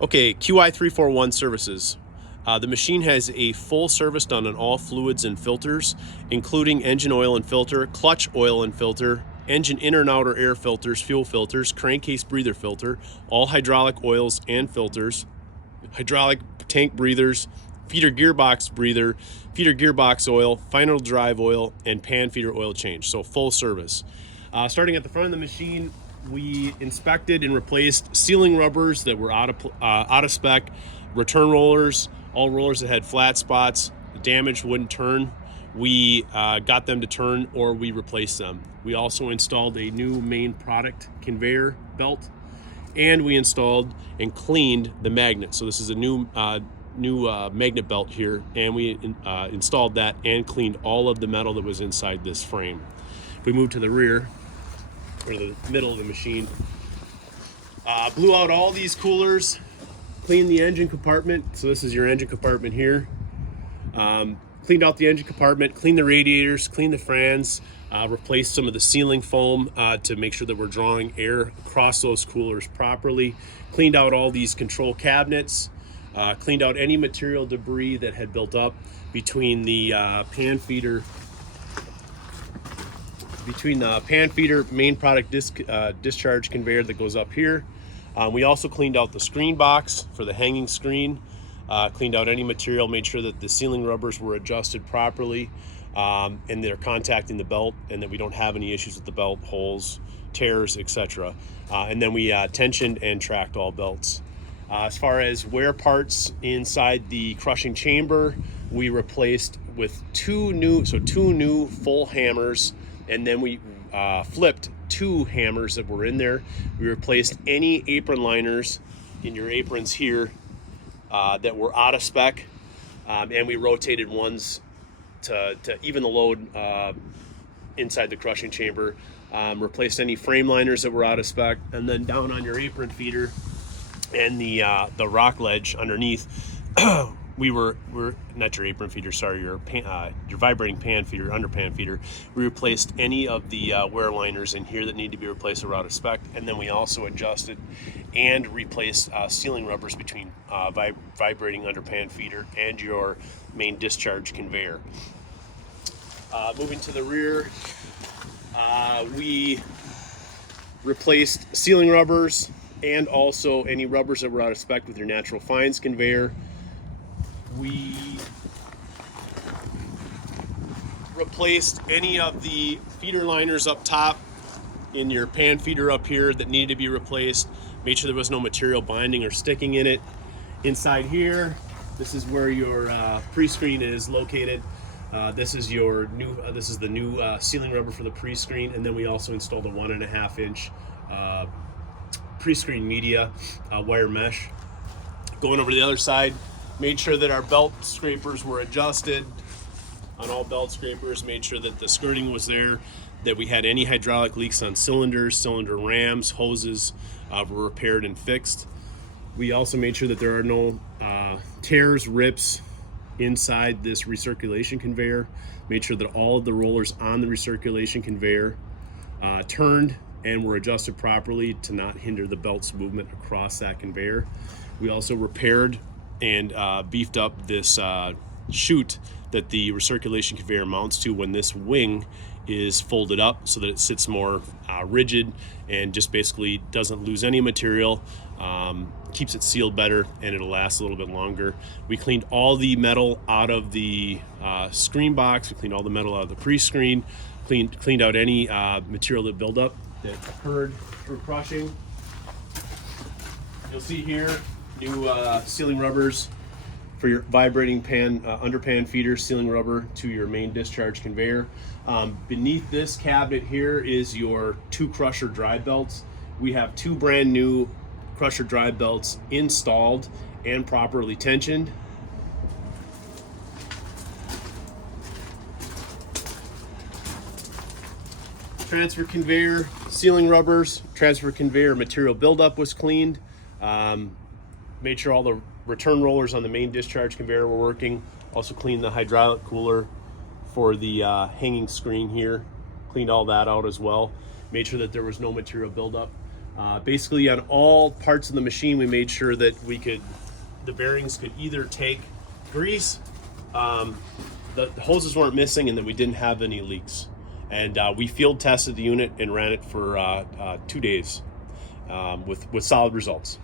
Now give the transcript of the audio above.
Okay, Qi341 services. The machine has a full service done on all fluids and filters, including engine oil and filter, clutch oil and filter, engine inner and outer air filters, fuel filters, crankcase breather filter, all hydraulic oils and filters, hydraulic tank breathers, feeder gearbox breather, feeder gearbox oil, final drive oil, and pan feeder oil change. So full service. Starting at the front of the machine, we inspected and replaced sealing rubbers that were out of spec, return rollers, all rollers that had flat spots, damaged wouldn't turn. We got them to turn, or we replaced them. We also installed a new main product conveyor belt, and we installed and cleaned the magnet. So this is a new magnet belt here, and we installed that and cleaned all of the metal that was inside this frame. If we move to the rear, or the middle of the machine, blew out all these coolers, cleaned the engine compartment. So this is your engine compartment here. Cleaned out the engine compartment, cleaned the radiators, cleaned the fans, replaced some of the sealing foam to make sure that we're drawing air across those coolers properly. Cleaned out all these control cabinets, cleaned out any material debris that had built up between the pan feeder main product discharge conveyor that goes up here. We also cleaned out the screen box for the hanging screen, cleaned out any material, made sure that the sealing rubbers were adjusted properly, and they're contacting the belt, and that we don't have any issues with the belt, holes, tears, etc. And then we tensioned and tracked all belts. As far as wear parts inside the crushing chamber, we replaced with two new full hammers, and then we flipped two hammers that were in there. We replaced any apron liners in your aprons here that were out of spec, and we rotated ones to even the load inside the crushing chamber. Replaced any frame liners that were out of spec, and then down on your apron feeder and the rock ledge underneath, we're not your apron feeder, sorry, your vibrating pan feeder, under pan feeder. We replaced any of the wear liners in here that need to be replaced or out of spec, and then we also adjusted and replaced sealing rubbers between vibrating under pan feeder and your main discharge conveyor. Moving to the rear, we replaced sealing rubbers and also any rubbers that were out of spec with your natural fines conveyor. We replaced any of the feeder liners up top in your pan feeder up here that needed to be replaced. Made sure there was no material binding or sticking in it. Inside here, this is where your pre-screen is located. This is the new sealing rubber for the pre-screen, and then we also installed a 1.5 inch pre-screen media wire mesh. Going over to the other side, made sure that our belt scrapers were adjusted on all belt scrapers, made sure that the skirting was there, that we had any hydraulic leaks on cylinders, cylinder rams, hoses were repaired and fixed. We also made sure that there are no tears, rips inside this recirculation conveyor. Made sure that all of the rollers on the recirculation conveyor turned and were adjusted properly to not hinder the belt's movement across that conveyor. We also repaired and beefed up this chute that the recirculation conveyor mounts to when this wing is folded up, so that it sits more rigid and just basically doesn't lose any material, keeps it sealed better, and it'll last a little bit longer. We cleaned all the metal out of the screen box. We cleaned all the metal out of the pre-screen, cleaned out any material that buildup that occurred through crushing. You'll see here new sealing rubbers for your vibrating pan under pan feeder, sealing rubber to your main discharge conveyor. Beneath this cabinet here is your two crusher drive belts. We have two brand new crusher drive belts installed and properly tensioned. Transfer conveyor, sealing rubbers, transfer conveyor material buildup was cleaned. Made sure all the return rollers on the main discharge conveyor were working. Also cleaned the hydraulic cooler for the hanging screen here. Cleaned all that out as well. Made sure that there was no material buildup. Basically on all parts of the machine, we made sure that the bearings could either take grease, the hoses weren't missing, and that we didn't have any leaks. And we field tested the unit and ran it for 2 days with solid results.